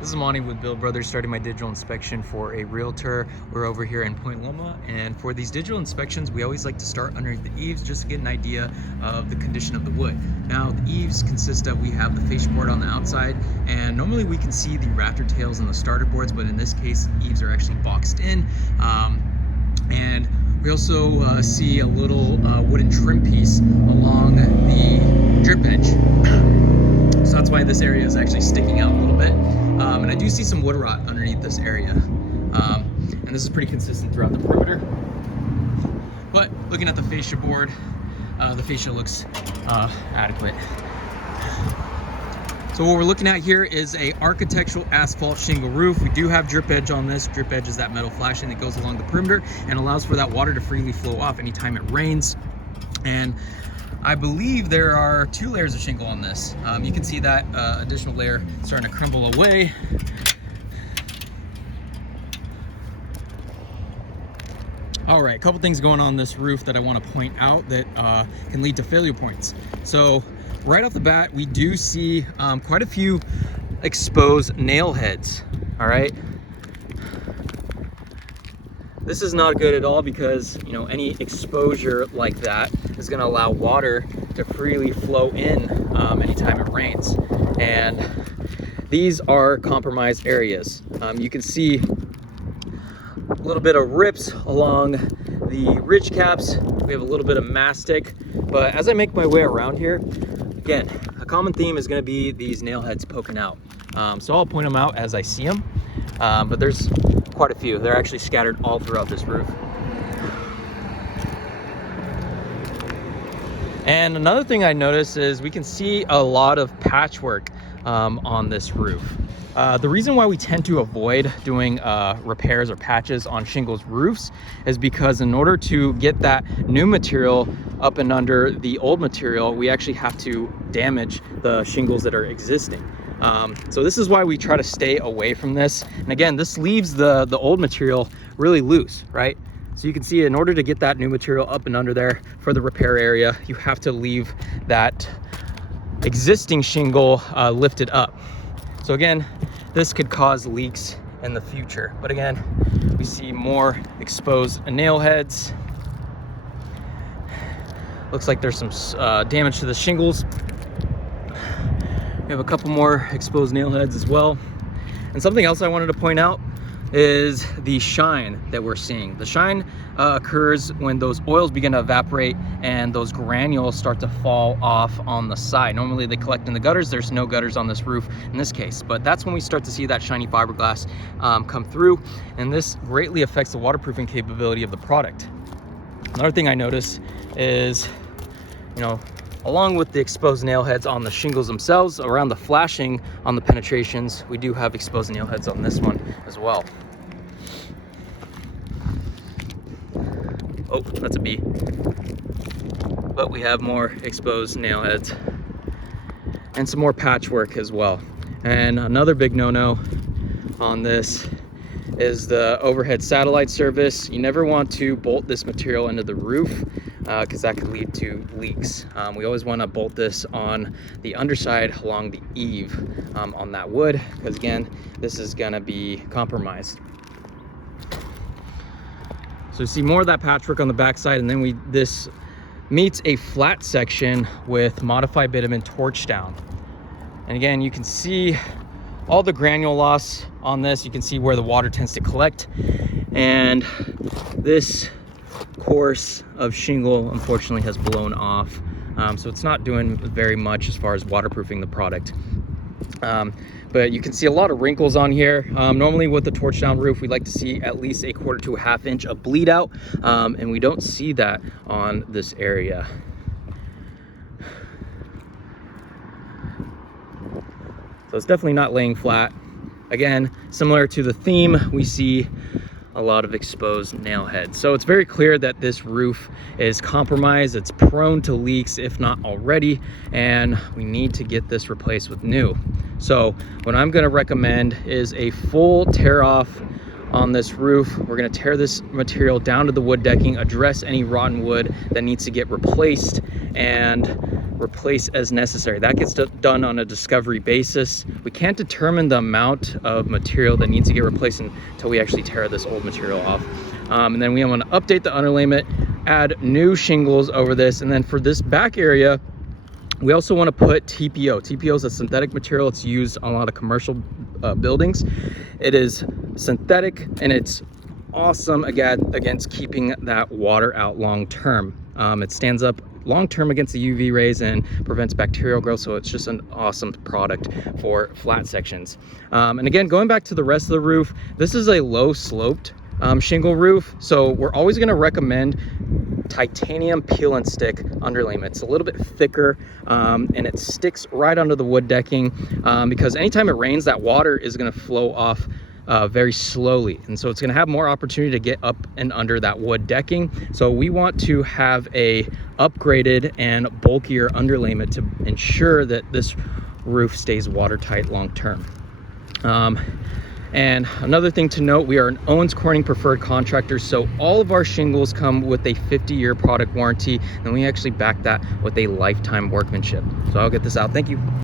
This is Monty with Bill Brothers, starting my digital inspection for a realtor. We're over here in Point Loma, and for these digital inspections, we always like to start underneath the eaves just to get an idea of the condition of the wood. Now, the eaves consist of, we have the fascia board on the outside, and normally we can see the rafter tails and the starter boards, but in this case, the eaves are actually boxed in. And we also see a little wooden trim piece along the drip edge. So that's why this area is actually sticking out a little bit. And I do see some wood rot underneath this area. And this is pretty consistent throughout the perimeter. But looking at the fascia board, the fascia looks adequate. So what we're looking at here is a architectural asphalt shingle roof. We do have drip edge on this. Drip edge is that metal flashing that goes along the perimeter and allows for that water to freely flow off anytime it rains. And I believe there are 2 layers of shingle on this. You can see that additional layer starting to crumble away. All right, a couple things going on this roof that I want to point out that can lead to failure points. So right off the bat, we do see quite a few exposed nail heads. All right. This is not good at all because, you know, any exposure like that is going to allow water to freely flow in anytime it rains. And these are compromised areas. You can see a little bit of rips along the ridge caps. We have a little bit of mastic. But as I make my way around here, again, a common theme is going to be these nail heads poking out. So I'll point them out as I see them. But there's quite a few. They're actually scattered all throughout this roof. And another thing I noticed is we can see a lot of patchwork on this roof. The reason why we tend to avoid doing repairs or patches on shingles roofs is because in order to get that new material up and under the old material, we actually have to damage the shingles that are existing. So this is why we try to stay away from this. And again, this leaves the old material really loose, right? So you can see in order to get that new material up and under there for the repair area, you have to leave that existing shingle lifted up. So again, this could cause leaks in the future. But again, we see more exposed nail heads. Looks like there's some damage to the shingles. We have a couple more exposed nail heads as well. And something else I wanted to point out is the shine that we're seeing. The shine occurs when those oils begin to evaporate and those granules start to fall off on the side. Normally they collect in the gutters. There's no gutters on this roof in this case, but that's when we start to see that shiny fiberglass come through, and this greatly affects the waterproofing capability of the product. Another thing I notice is, you know, along with the exposed nail heads on the shingles themselves, around the flashing on the penetrations, we do have exposed nail heads on this one as well. Oh, that's a B. But we have more exposed nail heads and some more patchwork as well. And another big no-no on this is the overhead satellite service. You never want to bolt this material into the roof because that could lead to leaks. We always want to bolt this on the underside along the eave on that wood, because again, this is going to be compromised. So you see more of that patchwork on the backside, and then this meets a flat section with modified bitumen torch down. And again, you can see all the granule loss on this. You can see where the water tends to collect, and this course of shingle unfortunately has blown off, so it's not doing very much as far as waterproofing the product. But you can see a lot of wrinkles on here. Normally with the torch down roof, we like to see at least 1/4 to 1/2 inch of bleed out, and we don't see that on this area. So it's definitely not laying flat. Again, similar to the theme, we see a lot of exposed nail heads. So it's very clear that this roof is compromised. It's prone to leaks, if not already, and we need to get this replaced with new. So what I'm going to recommend is a full tear off on this roof. We're going to tear this material down to the wood decking, address any rotten wood that needs to get replaced, and replace as necessary. That gets done on a discovery basis. We can't determine the amount of material that needs to get replaced until we actually tear this old material off. And then we want to update the underlayment, add new shingles over this, and then for this back area, we also want to put TPO. TPO is a synthetic material. It's used on a lot of commercial buildings. It is synthetic and it's awesome against keeping that water out long term. It stands up long term against the UV rays and prevents bacterial growth, so it's just an awesome product for flat sections. And again, going back to the rest of the roof, this is a low sloped shingle roof, so we're always going to recommend titanium peel and stick underlayment. It's a little bit thicker and it sticks right under the wood decking because anytime it rains, that water is going to flow off very slowly, and so it's going to have more opportunity to get up and under that wood decking. So we want to have a upgraded and bulkier underlayment to ensure that this roof stays watertight long term. And another thing to note, we are an Owens Corning preferred contractor, so all of our shingles come with a 50-year product warranty, and we actually back that with a lifetime workmanship. So I'll get this out. Thank you.